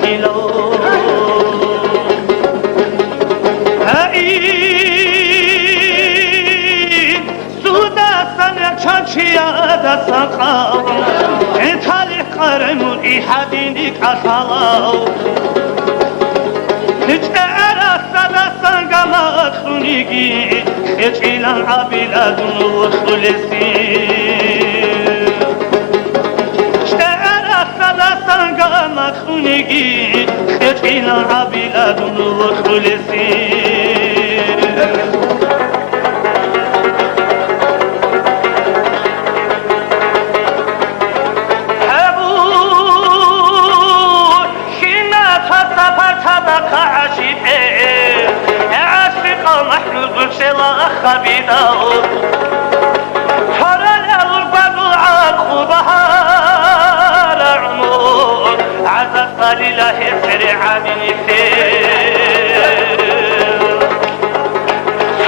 kilo da sakal Entali qaremur ihadinik asalau Hiç erasa da sangama sunigi Hiç ilan abiladun usulesi Hiç erasa da sangama sunigi Hiç ilan abiladun usulesi خبيداو حرل الغبن عقبها العمر عزت لله سرع من فير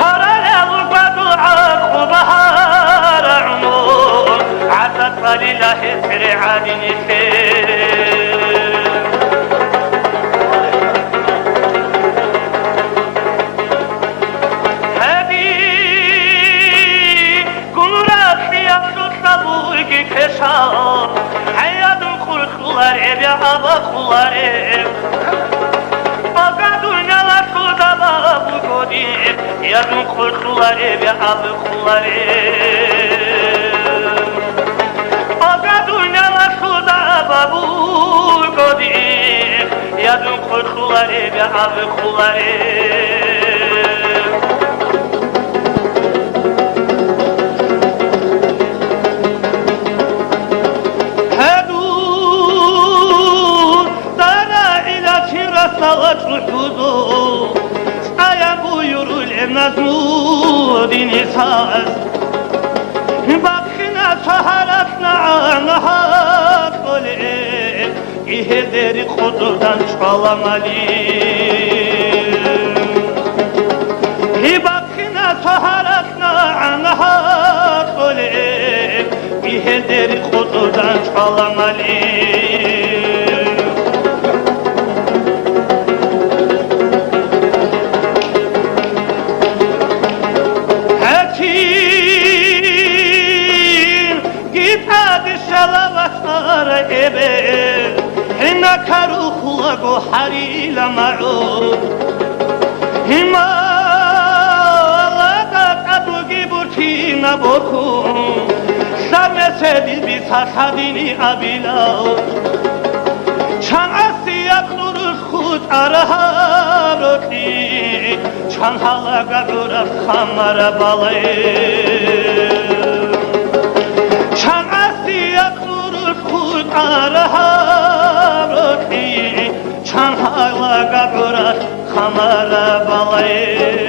حرل الغبن عقبها العمر عزت لله سرع من فير Hayatın kurkular evi abakular ev Aga dünyalar kudala bu godir Hayatın kurkular evi abakular ev Aga dünyalar kudala bu godir Hayatın kurkular evi abakular ev Salat ruhudu Aya buyurul emnazmu dini saz Bakına saharatna anahat kole İhederi kududan çalamalim Bakına saharatna anahat kole İhederi kududan çalamalim Ebel Hinna karuhla go harila ma'ud Hima Alada kabugi burkina bokum Same sedil bi sarhadini abilav Çan asiyak nuruz khud araharoti Çan halaga duras khamara balay Çan asiyak Araharoti Çan hala gaburat Kamara balay